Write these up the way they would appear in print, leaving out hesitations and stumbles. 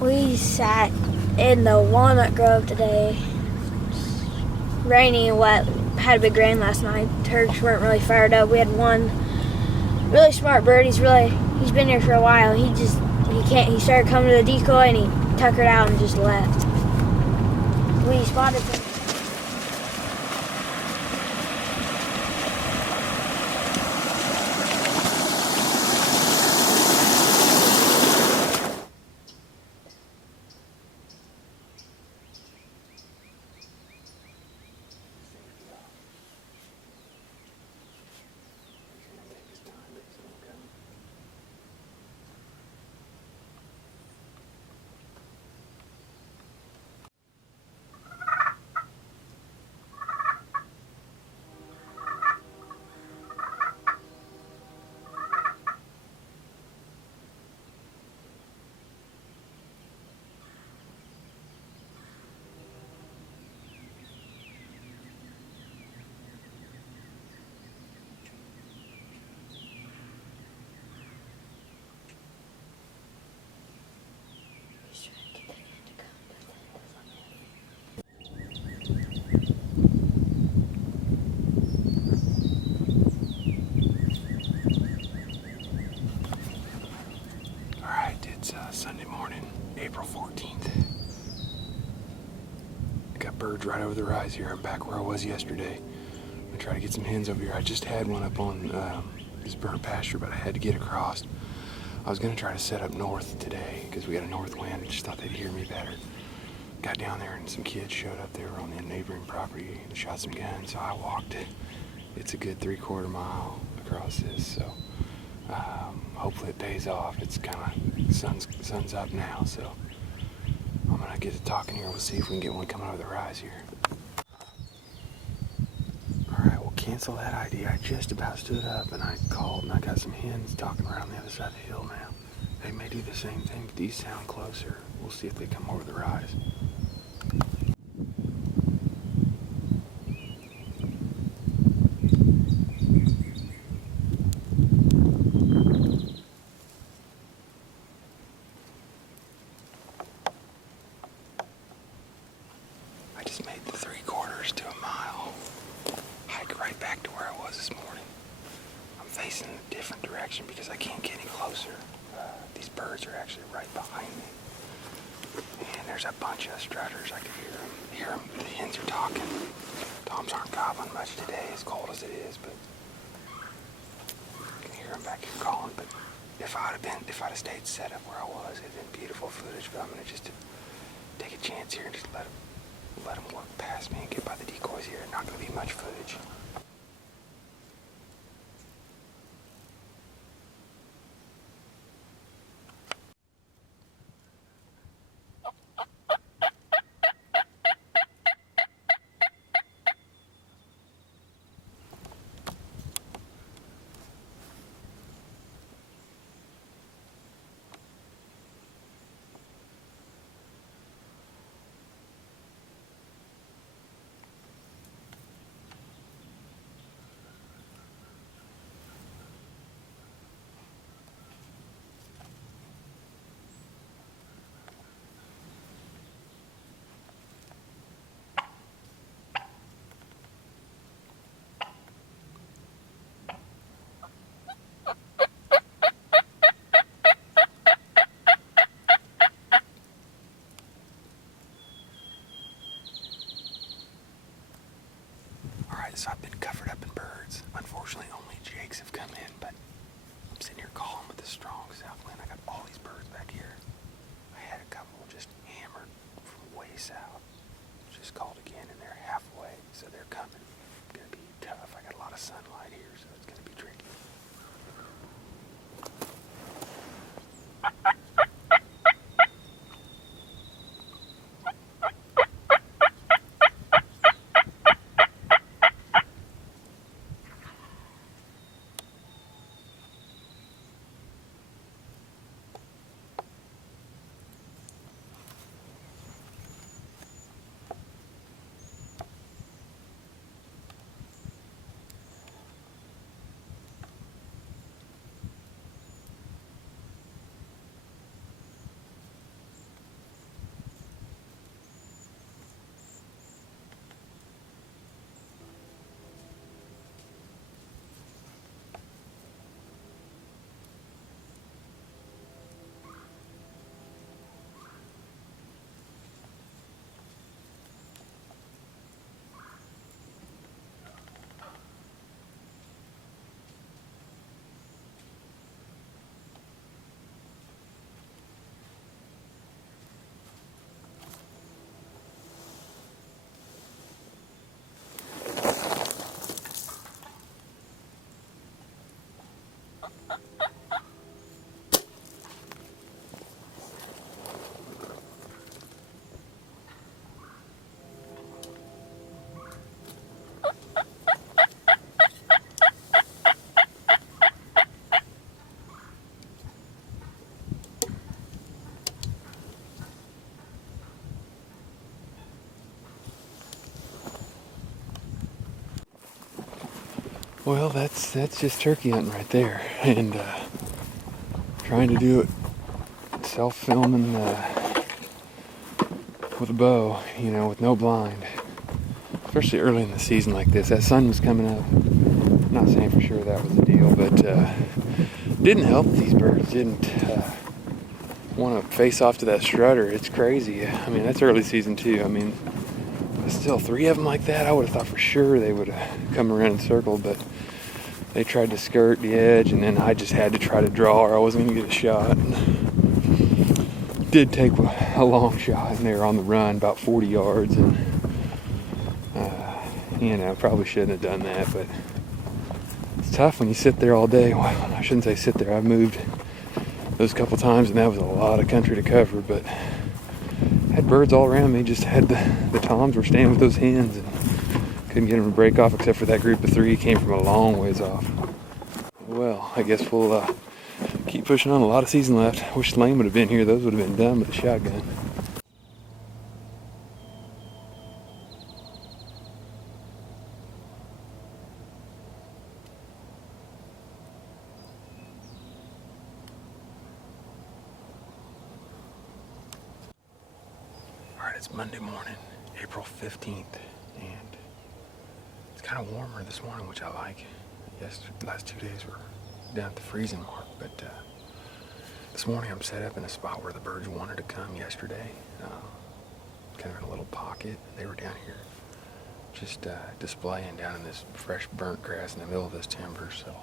We sat in the walnut grove today. Rainy and wet. Had a big rain last night. Turks weren't really fired up. We had one really smart bird. He's been here for a while. He started coming to the decoy and he tuckered out and just left. We spotted him. Sunday morning, April 14th. Got birds right over the rise here. I'm back where I was yesterday. I'm gonna try to get some hens over here. I just had one up on this bird pasture, but I had to get across. I was gonna try to set up north today because we got a north wind. I just thought they'd hear me better. Got down there and some kids showed up. They were on the neighboring property and shot some guns, so I walked it. It's a good 3/4 mile across this, so hopefully it pays off. It's kind of sun's up now, so I'm gonna get to talking here. We'll see if we can get one coming over the rise here. All right, we'll cancel that idea. I just about stood up and I called and I got some hens talking around the other side of the hill now. They may do the same thing, but these sound closer. We'll see if they come over the rise. I just made the 3/4 to a mile. Hike right back to where I was this morning. I'm facing a different direction because I can't get any closer. These birds are actually right behind me. And there's a bunch of strutters. I can hear them. The hens are talking. Toms aren't gobbling much today, as cold as it is, but I can hear them back here calling. But if I'd have stayed set up where I was, it'd been beautiful footage. But I'm gonna just take a chance here and just let them work past me and get by the decoys here. Not gonna be much footage. So I've been covered up in birds. Unfortunately, only jakes have come in, but I'm sitting here calling with a strong south wind. I got all these birds back here. I had a couple just hammered from way south. Just called again, and they're halfway, so they're coming. It's gonna be tough. I got a lot of sunlight here, so it's gonna be tricky. Well, that's just turkey hunting right there, and trying to do it self-filming with a bow, you know, with no blind. Especially early in the season like this. That sun was coming up. I'm not saying for sure that was the deal, but didn't help these birds. Didn't want to face off to that strutter. It's crazy. I mean, that's early season too. I mean, still 3 of them like that, I would have thought for sure they would have come around and circled, but they tried to skirt the edge, and then I just had to try to draw, or I wasn't going to get a shot. Did take a long shot, and they were on the run about 40 yards, and you know, probably shouldn't have done that, but it's tough when you sit there all day. Well, I shouldn't say sit there. I've moved those couple times, and that was a lot of country to cover, but had birds all around me. Just had the toms were staying with those hens, and couldn't get them to break off, except for that group of 3 came from a long ways off. Well, I guess we'll keep pushing on. A lot of season left. Wish Lane would have been here. Those would have been done with a shotgun. Alright, it's Monday morning, April 15th, and it's kind of warmer this morning, which I like. The last 2 days were down at the freezing mark, but this morning I'm set up in a spot where the birds wanted to come yesterday, kind of in a little pocket. They were down here just displaying down in this fresh burnt grass in the middle of this timber, so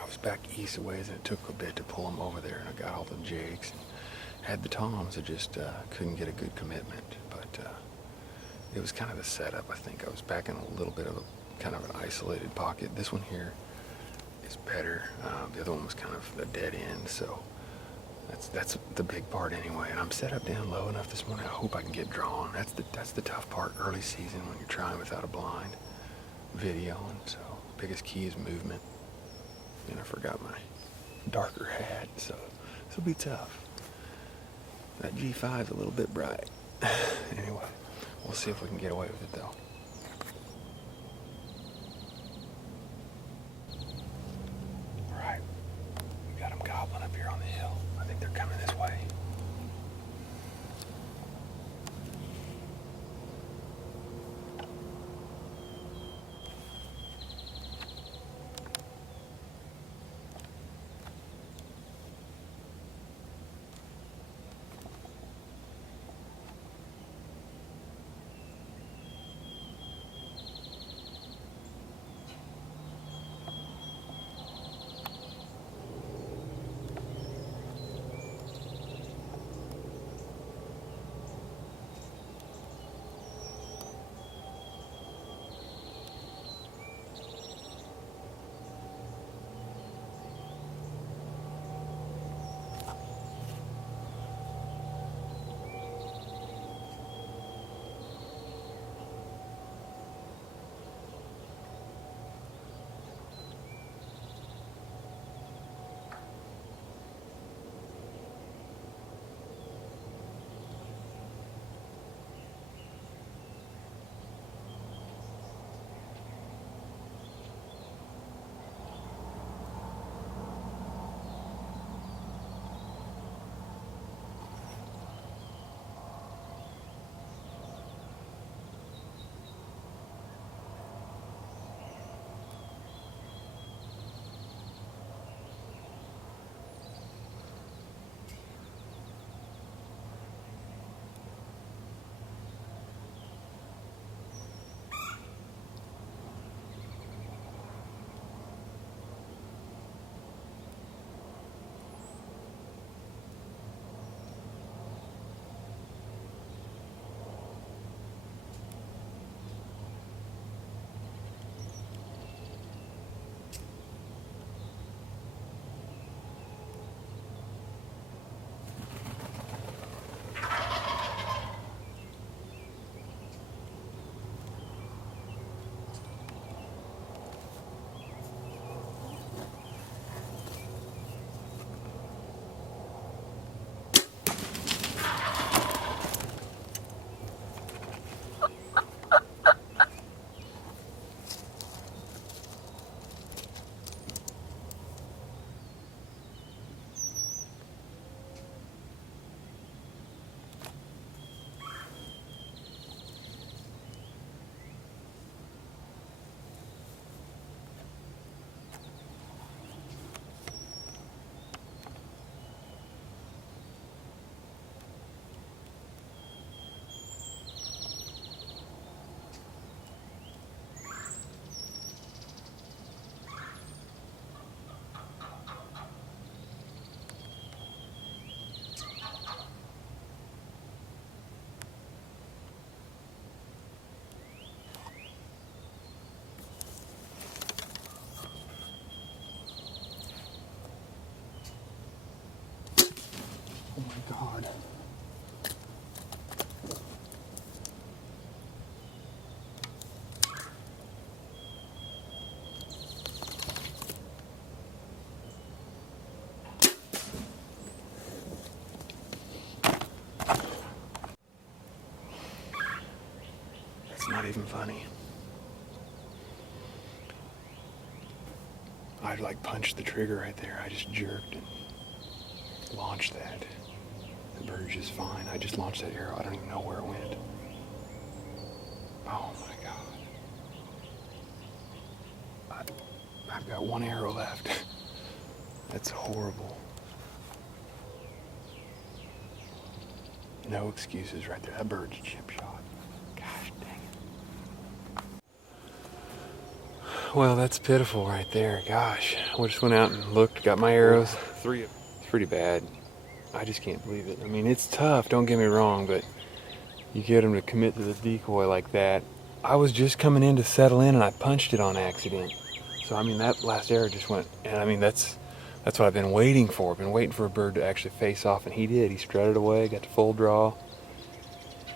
I was back east a ways, and it took a bit to pull them over there, and I got all the jakes and had the toms. I just couldn't get a good commitment, but it was kind of the setup. I think I was back in a little bit of a kind of an isolated pocket. This one here is better. The other one was kind of a dead end, so that's the big part anyway. And I'm set up down low enough this morning. I hope I can get drawn. That's the tough part early season when you're trying without a blind video. And so biggest key is movement. And I forgot my darker hat, so this will be tough. That G5 is a little bit bright. Anyway, we'll see if we can get away with it though. Alright, we got them gobbling up here on the hill. I think they're coming this way. God. That's not even funny. I'd like punched the trigger right there. I just jerked and launched that. The bird's just fine. I just launched that arrow. I don't even know where it went. Oh my God. I've got one arrow left. That's horrible. No excuses right there. That bird's a chip shot. Gosh dang it. Well, that's pitiful right there. Gosh. I just went out and looked, got my arrows. 3 of them. It's pretty bad. I just can't believe it. I mean, it's tough, don't get me wrong, but you get them to commit to the decoy like that. I was just coming in to settle in and I punched it on accident. So, I mean, that last arrow just went, and I mean, that's what I've been waiting for. I've been waiting for a bird to actually face off, and he did. He strutted away, got to full draw.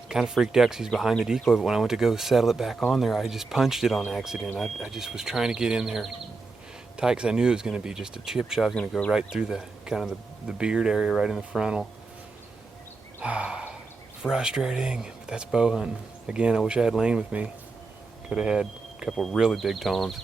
Kind of freaked out because he's behind the decoy, but when I went to go settle it back on there, I just punched it on accident. I just was trying to get in there tight because I knew it was going to be just a chip shot. I was going to go right through the kind of the beard area right in the frontal. Frustrating, but that's bow hunting. Again, I wish I had Lane with me. Could have had a couple really big toms.